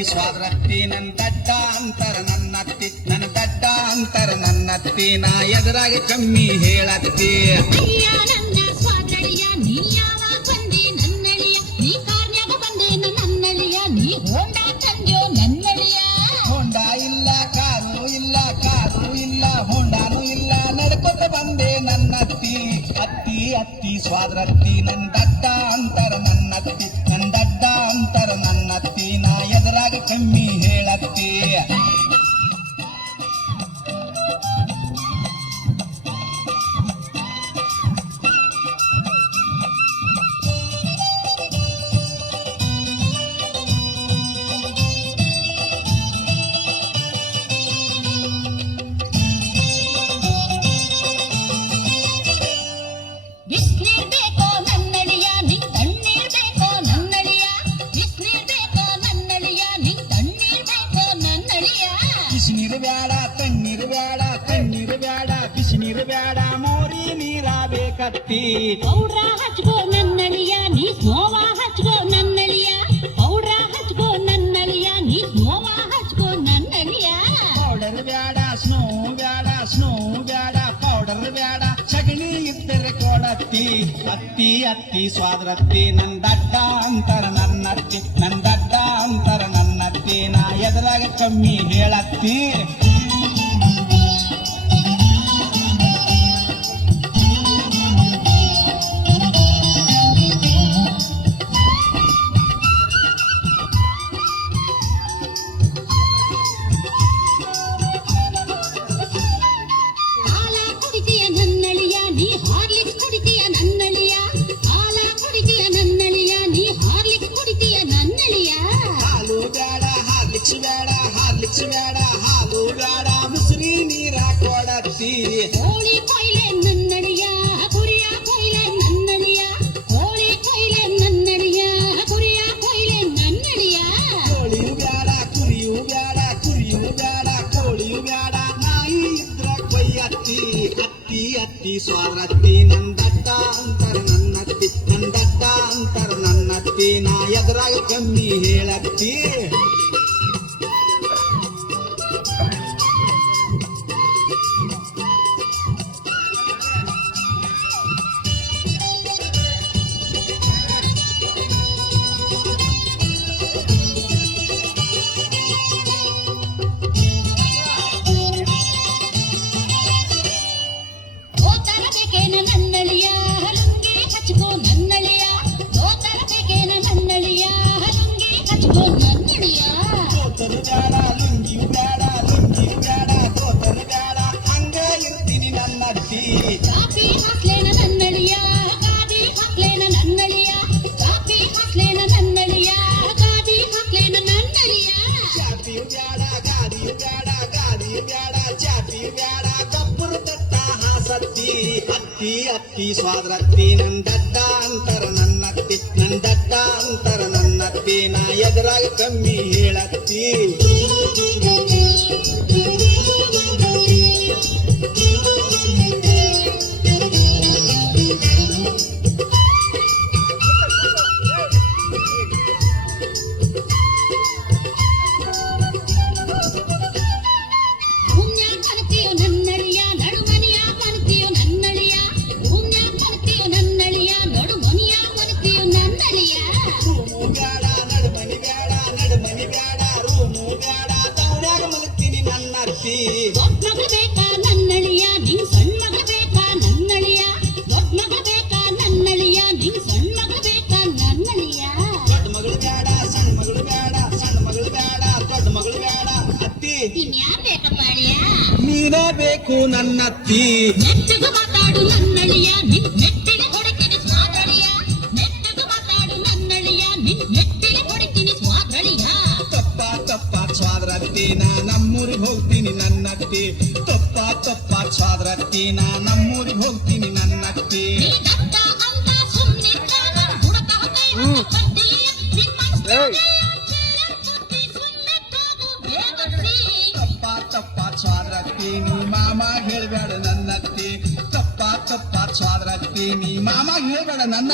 ಅತ್ತಿ ಸ್ವಾದ್ರತ್ತಿ ನನ್ನ ದಡ್ಡ ಅಂತರ ನನ್ನತ್ತಿ ನನ್ನ ದಡ್ಡ ಅಂತರ ನನ್ನತ್ತಿ ನಾ ಎದುರಾಗ ಕಮ್ಮಿ ಹೇಳತ್ತಿ ಅಯ್ಯ ನನ್ನ ಸ್ವಾದ್ರಳಿಯ ನೀ ಯಾವಾಗ ಬಂದೆ ನನ್ನಳಿಯ ನೀ ಕಾರ್ನ್ಯಾಗ ಬಂದೆ ನನ್ನಳಿಯ ನೀ ಹೋಂಡಾ ತಂದ್ಯೋ ನನ್ನಳಿಯ ಹೋಂಡಾ ಇಲ್ಲ ಕಾರು ಇಲ್ಲ ಕಾರು ಇಲ್ಲ ಹೋಂಡಾನು ಇಲ್ಲ ನಡ್ಕೊತ ಬಂದೆ ನನ್ನತ್ತಿ ಅತ್ತಿ ಅತ್ತಿ ಸ್ವಾದ್ರತ್ತಿ ನನ್ನ ದಡ್ಡ ಅಂತರ ನನ್ನತ್ತಿ ನನ್ನ ದಡ್ಡ ಅಂತರ ನನ್ನತ್ತಿ ನಾ ಎದುರಾಗ ಕಮ್ಮಿ ಹೇಳತ್ತಿ ಬಿಸ್ನೀರ್ ಬೇಕೋ ನನ್ನಳಿಯ ನಿಂಗ್ ತಣ್ಣೀರ್ ಬೇಕೋ ನನ್ನಳಿಯ ಬಿಸ್ನೀರ್ ಬೇಕೋ ನನ್ನಳಿಯ ನಿಂಗ್ ತಣ್ಣೀರ್ ಬೇಕೋ ನನ್ನಳಿಯ ಬಿಸಿನೀರು ಬ್ಯಾಡ ತಣ್ಣೀರು ಬ್ಯಾಡ ತಣ್ಣೀರು ಬ್ಯಾಡ ಬಿಸಿನೀರು ಬ್ಯಾಡ ಮೋರಿ ನೀರ ಬೇಕತ್ತಿ ಪೌಡ್ರ ಹಚ್ಕೋ ನನ್ನಳಿಯ ನೀ ಸ್ನೋವ ಹಚ್ಕೋ ನನ್ನಳಿಯ ಪೌಡ್ರ ಹಚ್ಕೋ ನನ್ನಳಿಯ ನೀ ಸ್ನೋವ ಹಚ್ಕೋ ನನ್ನಳಿಯ ಪೌಡರ್ ಬ್ಯಾಡ ಸ್ನೋ ಬ್ಯಾಡ ಸ್ನೋ ಬ್ಯಾಡ ಪೌಡರ್ ಬ್ಯಾಡ ಸಗಣಿ ಇದ್ದರೆ ಕೊಡತ್ತಿ ಅತ್ತಿ ಅತ್ತಿ ಸ್ವಾದ್ರತ್ತಿ ನನ್ನ ದಡ್ಡ ಅಂತರ ನನ್ನತ್ತಿ ನನ್ನ ದಡ್ಡ ಅಂತರ ನನ್ನತ್ತಿ ನಾ ಎದುರಾಗ ಕಮ್ಮಿ ಹೇಳತ್ತಿ ಹಾಲ ಕುಡಿತೀಯ ನನ್ನಳಿಯ ನೀ ಹಾರ್ಲಿಕ್ಸ್ ಕುಡಿತೀಯ ನನ್ನಳಿಯ ಹಾಲ ಕುಡಿತೀಯ ನನ್ನಳಿಯ ನೀ ಹಾರ್ಲಿಕ್ಸ್ ಕುಡಿತೀಯ ನನ್ನಳಿಯ ಹಾಲು ಬ್ಯಾಡ ಹಾರ್ಲಿಕ್ಸ್ ಬ್ಯಾಡ ಹಾರ್ಲಿಕ್ಸ್ ಬ್ಯಾಡ ಹಾಲು ಬ್ಯಾಡ ಮುಸುರಿ ನೀರ ಕೊಡತ್ತಿ ಕೋಳಿ ಕೊಯ್ಲೆ ನನ್ನಳಿಯ ಕುರಿಯ ಕೊಯ್ಲೆ ನನ್ನಳಿಯ ಕೋಳಿ ಕೊಯ್ಲೆ ನನ್ನಳಿಯ ಕುರಿಯ ಕೊಯ್ಲೆ ನನ್ನಳಿಯ ಕೋಳಿಯು ಬ್ಯಾಡ ಕುರಿಯು ಬ್ಯಾಡ ಕುರಿಯು ಬ್ಯಾಡ ಕೋಳಿಯು ಬ್ಯಾಡ ನಾಯಿ ಇದ್ರ ಕೊಯ್ಯತ್ತಿ ಅತ್ತಿ ಅತ್ತಿ ಸ್ವಾದ್ರತ್ತಿ ನನ್ನ ದಡ್ಡ ಅಂತರ ನನ್ನತ್ತಿ ನನ್ನ ದಡ್ಡ ಅಂತರ ನನ್ನತ್ತಿ ನಾ ಎದುರಾಗ ಕಮ್ಮಿ ಹೇಳತ್ತಿ ಗೋತರ ಬೇಕೇನ ನನ್ನಳಿಯ ಲುಂಗಿ ಹಚ್ಕೋ ನನ್ನಳಿಯ ಗೋತರ ಬೇಕೇನ ನನ್ನಳಿಯ ಲುಂಗಿ ಹಚ್ಕೋ ನನ್ನಳಿಯ ಕೋತರು ಬ್ಯಾಡ ಲುಂಗಿಯು ಬ್ಯಾಡ ಲುಂಗಿಯು ಬ್ಯಾಡ ಕೋತರು ಬ್ಯಾಡ ಹಂಗ ಇರ್ತೀನಿ ನನ್ನತ್ತಿ ಕಾಫಿ ಹಾಕ್ಲೇನ ನನ್ನಳಿಯ ಗಾದಿ ಹಾಕ್ಲೇನ ನನ್ನಳಿಯ ಕಾಫಿ ಹಾಕ್ಲೇನ ನನ್ನಳಿಯ ಗಾದಿ ಹಾಕ್ಲೇನ ನನ್ನಳಿಯ ಚಾಪಿಯು ಬ್ಯಾಡ ಗಾದಿಯು ಬ್ಯಾಡ ಗಾದಿಯು ಬ್ಯಾಡ ಚಾಪಿಯು ಬ್ಯಾಡ ಕಬ್ಬರು ತಟ್ಟ ಹಾಸತ್ತಿ ಅತ್ತಿ ಅತ್ತಿ ಸ್ವಾದ್ರತ್ತಿ ನನ್ನ ದಡ್ಡ ಅಂತರ ನನ್ನತ್ತಿ ನನ್ನ ದಡ್ಡ ಅಂತರ ನನ್ನತ್ತಿ ನಾ ಎದುರಾಗ ಕಮ್ಮಿ ಹೇಳತ್ತಿ ಭೂಮ್ಯಾಗ ಮನತಿಯು ನನ್ನಳಿಯ ನಡುಮನಿಯ ಮನತಿಯು ನನ್ನಳಿಯ ಭೂಮ್ಯಾಗ ಮನತಿಯು ನನ್ನಳಿಯ ನಡುಮನಿಯ ಮನತಿಯು ನನ್ನಳಿಯ ರೂಮು ಬ್ಯಾಡ ನಡುಮನಿ ಬ್ಯಾಡ ನಡುಮನಿ ಬ್ಯಾಡ ರೂಮು ಬ್ಯಾಡ ತವನ್ಯಾಗ ಮಲಗ್ತೀನಿ ನನ್ನತ್ತಿ ದೊಡ್ಡ ಮಗಳು ಬೇಕಾ ನನ್ನಳಿಯ ನಿಂಗ್ ಸಣ್ಣ ಮಗಳು ಬೇಕಾ ನನ್ನಳಿಯ ದೊಡ್ಡ ಮಗಳು ಬೇಕಾ ನನ್ನಳಿಯ ನಿಂಗ್ ಸಣ್ಣ ಮಗಳು ಬೇಕಾ ನನ್ನಳಿಯ ದೊಡ್ಡ ಮಗಳು ಬ್ಯಾಡ ಸಣ್ಣ ಮಗಳು ಬ್ಯಾಡ ಸಣ್ಣ ಮಗಳು ಬ್ಯಾಡ ದೊಡ್ಡ ಮಗಳು ಬ್ಯಾಡ ಅತ್ತಿ ಇನ್ಯಾರ್ ಬೇಕಪ್ಪ ಅಳಿಯ ನೀನೇ ಬೇಕು ನನ್ನತ್ತಿ ನೆಟ್ಟಗೆ ಮಾತಾಡು ನನ್ನಳಿಯ ನಿನ್ ನೆಟ್ಟಿಗೆ ಹೊಡಿತೀನಿ ಸ್ವಾದಳಿಯ ನೆಟ್ಟಗೆ ಮಾತಾಡು ನನ್ನಳಿಯ ನಿನ್ ನೆಟ್ಟಿಗೆ ಹೊಡಿತೀನಿ ಸ್ವಾದಳಿಯ ತಪ್ಪ ತಪ್ಪ ಸ್ವಾದ್ರತ್ತಿ ನಾ ನಮ್ಮೂರಿಗೆ ಹೋಗ್ತೀನಿ ನನ್ನತ್ತಿ ತಪ್ಪ ತಪ್ಪ ಸ್ವಾದ್ರತ್ತಿ ನಾ ನಮ್ಮೂರಿಗೆ ಹೋಗ್ತೀನಿ ನನ್ನತ್ತಿ ನೀ ದಡ್ಡ ಅಂತ ಸುಮ್ನೆ ಹುಡುಕ ಕಡ್ಡಿಯ ನಿನ್ ಮನಸ್ಸಿಗೆ ಸುಮ್ನೆ ತಾಗು ಬೇಗಸಿ ತಪ್ಪ ತಪ್ಪ ಸ್ವಾದ್ರತ್ತಿ ನೀ ಮಾಮ ಹೇಳ್ಬೇಡ ನನ್ನತ್ತಿ ತಪ್ಪ ತಪ್ಪ ಸ್ವಾದ್ರತ್ತಿ ನೀ ಮಾಮ ಹೇಳ್ಬೇಡ ನನ್ನ